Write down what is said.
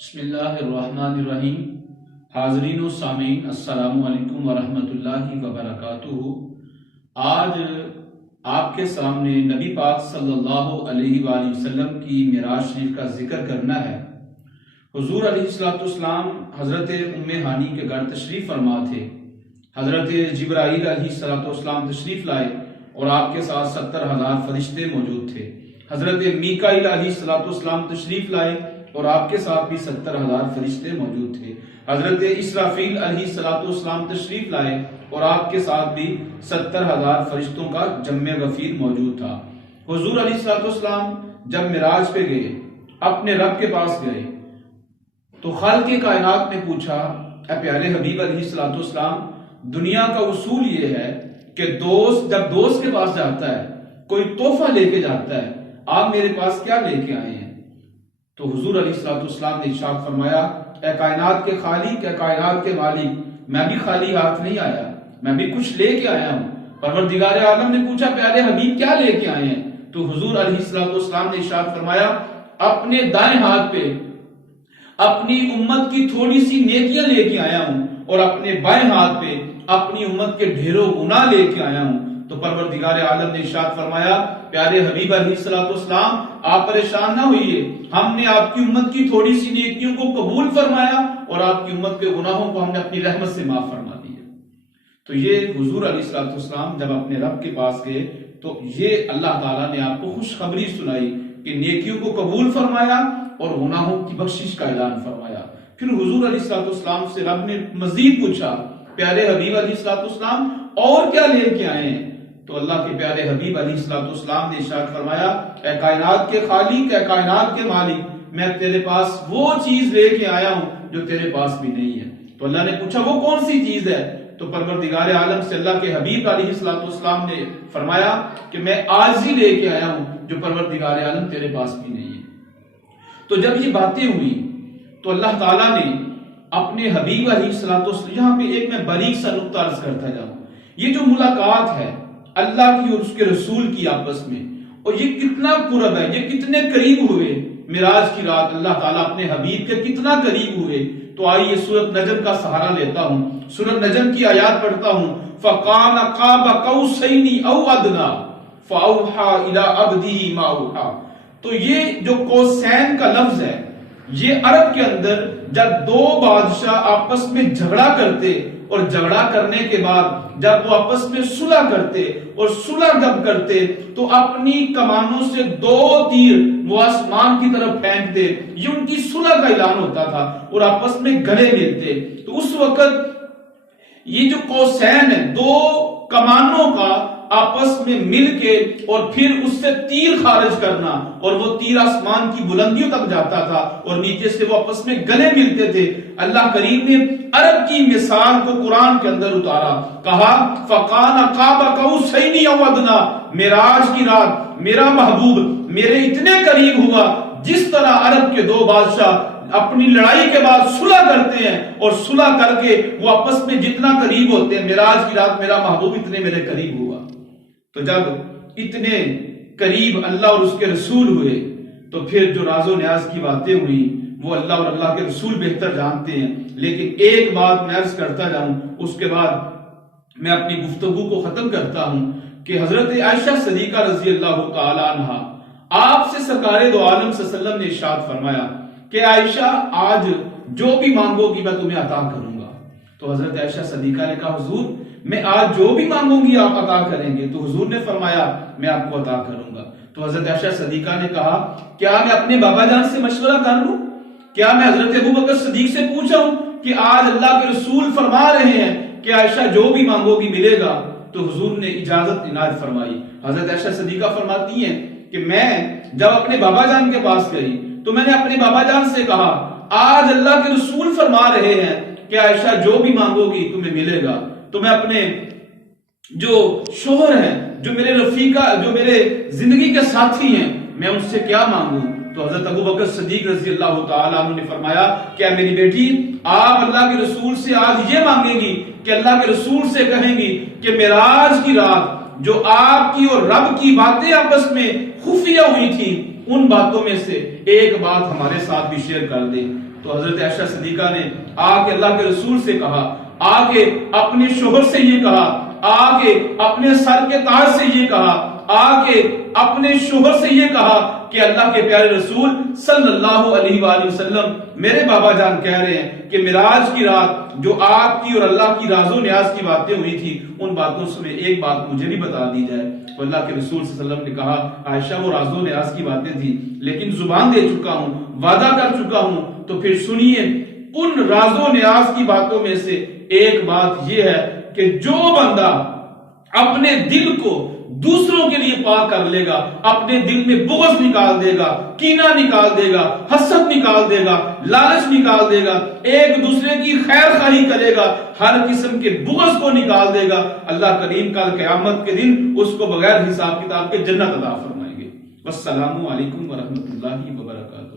بسم اللہ الرحمن الرحیم۔ حاضرین و سامعین السلام علیکم ورحمۃ اللہ وبرکاتہ۔ آج آپ کے سامنے نبی پاک صلی اللہ علیہ وآلہ وسلم کی معراج شریف کا ذکر کرنا ہے۔ حضور علیہ السلام حضرت ام ہانی کے گھر تشریف فرما تھے۔ حضرت جبرائیل علیہ السلام تشریف لائے اور آپ کے ساتھ 70,000 فرشتے موجود تھے۔ حضرت میکائیل علیہ السلام تشریف لائے اور آپ کے ساتھ بھی 70,000 فرشتے موجود تھے۔ حضرت اسرافیل علیہ السلام تشریف لائے اور آپ کے ساتھ بھی 70,000 فرشتوں کا جمع غفیر موجود تھا۔ حضور علیہ السلام جب معراج پہ گئے، اپنے رب کے پاس گئے تو خالق کائنات نے پوچھا، اے پیارے حبیب علیہ السلام، دنیا کا اصول یہ ہے کہ جب دوست کے پاس جاتا ہے کوئی تحفہ لے کے جاتا ہے، آپ میرے پاس کیا لے کے آئے ہیں؟ تو حضور علیہ السلام نے ارشاد فرمایا، اے کائنات کے خالق، اے کائنات کے مالک، میں بھی خالی ہاتھ نہیں آیا، میں بھی کچھ لے کے آیا ہوں۔ پروردگار عالم نے پوچھا، پیارے حبیب کیا لے کے آئے ہیں؟ تو حضور علیہ السلام نے ارشاد فرمایا، اپنے دائیں ہاتھ پہ اپنی امت کی تھوڑی سی نیکیاں لے کے آیا ہوں اور اپنے بائیں ہاتھ پہ اپنی امت کے ڈھیروں گناہ لے کے آیا ہوں۔ تو پروردگار عالم نے ارشاد فرمایا، پیارے حبیب علیہ السلام، آپ پریشان نہ ہوئیے، ہم نے آپ کی امت کی تھوڑی سی نیکیوں کو قبول فرمایا اور آپ کی امت کے گناہوں کو ہم نے اپنی رحمت سے معاف فرما دیا۔ تو یہ حضور علیہ السلام جب اپنے رب کے پاس گئے تو یہ اللہ تعالیٰ نے آپ کو خوشخبری سنائی کہ نیکیوں کو قبول فرمایا اور گناہوں کی بخشش کا اعلان فرمایا۔ پھر حضور علیہ السلام سے رب نے مزید پوچھا، پیارے حبیب علیہ السلام اور کیا لے کے آئے ہیں؟ تو اللہ کے پیارے حبیب علیہ السلام نے ارشاد فرمایا، اے کائنات کے خالق، اے کائنات کے مالک، میں تیرے پاس وہ چیز لے کے آیا ہوں جو تیرے پاس بھی نہیں ہے۔ تو اللہ نے پوچھا، وہ کون سی چیز ہے؟ تو پروردگار عالم سے اللہ کے حبیب علیہ السلام نے فرمایا کہ میں عاجزی لے کے آیا ہوں جو پروردگار عالم تیرے پاس بھی نہیں ہے۔ تو جب یہ باتیں ہوئی تو اللہ تعالیٰ نے اپنے حبیب علیہ السلام، یہاں پہ ایک میں باریک سا نقطہ عرض کرتا جاؤں، یہ جو ملاقات ہے اللہ کی اور اس کے رسول کی آپس میں، اور یہ کتنا قرب ہے، یہ کتنے قریب ہوئے معراج کی رات، اللہ تعالیٰ اپنے حبیب کے کتنا قریب ہوئے۔ تو آئیے سورۃ نجم کا سہارا لیتا ہوں، سورۃ نجم کی آیات پڑھتا ہوں، فَقَانَ قَابَ قَوْسَيْنِ أَوْ أَدْنَىٰ فَأَوْحَىٰ إِلَىٰ عَبْدِهِ مَا أَوْحَىٰ۔ تو یہ جو قوسین کا لفظ ہے، یہ عرب کے اندر جب دو بادشاہ آپس میں جھگڑا کرتے اور جھگڑا کرنے کے بعد جب وہ آپس میں صلح کرتے اور صلح جب کرتے تو اپنی کمانوں سے 2 تیر وہ آسمان کی طرف پھینکتے، یہ ان کی صلح کا اعلان ہوتا تھا اور آپس میں گلے ملتے۔ تو اس وقت یہ جو قوسین ہے، 2 کمانوں کا آپس میں مل کے اور پھر اس سے تیر خارج کرنا، اور وہ تیر آسمان کی بلندیوں تک جاتا تھا اور نیچے سے وہ آپس میں گلے ملتے تھے۔ اللہ کریم نے عرب کی مثال کو قرآن کے اندر اتارا، کہا فَقَانَ قَابَ قَوْسَيْنِ أَوْ أَدْنَىٰ، معراج کی رات میرا محبوب میرے اتنے قریب ہوا جس طرح عرب کے 2 بادشاہ اپنی لڑائی کے بعد صلح کرتے ہیں اور صلح کر کے وہ آپس میں جتنا قریب ہوتے ہیں، معراج کی رات میرا محبوب اتنے میرے قریب ہوا۔ تو جب اتنے قریب اللہ اور اس کے رسول ہوئے تو پھر جو راز و نیاز کی باتیں ہوئی وہ اللہ اور اللہ کے رسول بہتر جانتے ہیں، لیکن ایک بات میں عرض کرتا جاؤں، اس کے بعد میں اپنی گفتگو کو ختم کرتا ہوں کہ حضرت عائشہ صدیقہ رضی اللہ تعالی عنہا، آپ سے سرکار دو عالم صلی اللہ علیہ وسلم نے ارشاد فرمایا کہ عائشہ آج جو بھی مانگو گی میں تمہیں عطا کروں گا۔ تو حضرت عائشہ صدیقہ نے کہا، حضور میں آج جو بھی مانگوں گی آپ عطا کریں گے؟ تو حضور نے فرمایا میں آپ کو عطا کروں گا۔ تو حضرت عائشہ صدیقہ نے کہا، کیا میں اپنے بابا جان سے مشورہ کر لوں؟ کیا میں حضرت ابوبکر صدیق سے پوچھوں کہ آج اللہ کے رسول فرما رہے ہیں کہ عائشہ جو بھی مانگو گی ملے گا؟ تو حضور نے اجازت عنایت فرمائی۔ حضرت عائشہ صدیقہ فرماتی ہیں کہ میں جب اپنے بابا جان کے پاس گئی تو میں نے اپنے بابا جان سے کہا، آج اللہ کے رسول فرما رہے ہیں کہ عائشہ جو بھی مانگو گی تمہیں ملے گا، تو میں اپنے جو شوہر ہیں، جو میرے رفیقہ، جو میرے زندگی کے ساتھی ہیں، میں ان سے کیا مانگوں؟ تو حضرت ابوبکر صدیق رضی اللہ تعالیٰ عنہ نے فرمایا، کیا میری بیٹی آپ اللہ کے رسول سے آج یہ مانگیں گی کہ اللہ کے رسول سے کہیں گی کہ معراج کی رات جو آپ کی اور رب کی باتیں آپس میں خفیہ ہوئی تھی ان باتوں میں سے ایک بات ہمارے ساتھ بھی شیئر کر دیں۔ تو حضرت عائشہ صدیقہ نے آ کے اللہ کے رسول سے کہا، آ کے اپنے شوہر سے یہ کہا، آ کے اپنے سر کے تاج سے یہ کہا، آ کے اپنے شوہر سے یہ کہا کہ اللہ کے پیارے رسول صلی اللہ علیہ وآلہ وسلم، میرے بابا جان کہہ رہے ہیں کہ معراج کی رات جو آپ کی اور اللہ کی راز و نیاز کی باتیں ہوئی تھی، ان باتوں سے ایک بات مجھے بھی بتا دی جائے۔ تو اللہ کے رسول صلی اللہ علیہ وسلم نے کہا، عائشہ وہ راز و نیاز کی باتیں تھی، لیکن زبان دے چکا ہوں، وعدہ کر چکا ہوں، تو پھر سنیے ان راز و نیاز کی باتوں میں سے ایک بات یہ ہے کہ جو بندہ اپنے دل کو دوسروں کے لیے پاک کر لے گا، اپنے دل میں بغض نکال دے گا، کینہ نکال دے گا، حسد نکال دے گا، لالچ نکال دے گا، ایک دوسرے کی خیر خواہی کرے گا، ہر قسم کے بغض کو نکال دے گا، اللہ کریم کل قیامت کے دن اس کو بغیر حساب کتاب کے جنت عطا فرمائیں گے۔ والسلام علیکم ورحمۃ اللہ وبرکاتہ۔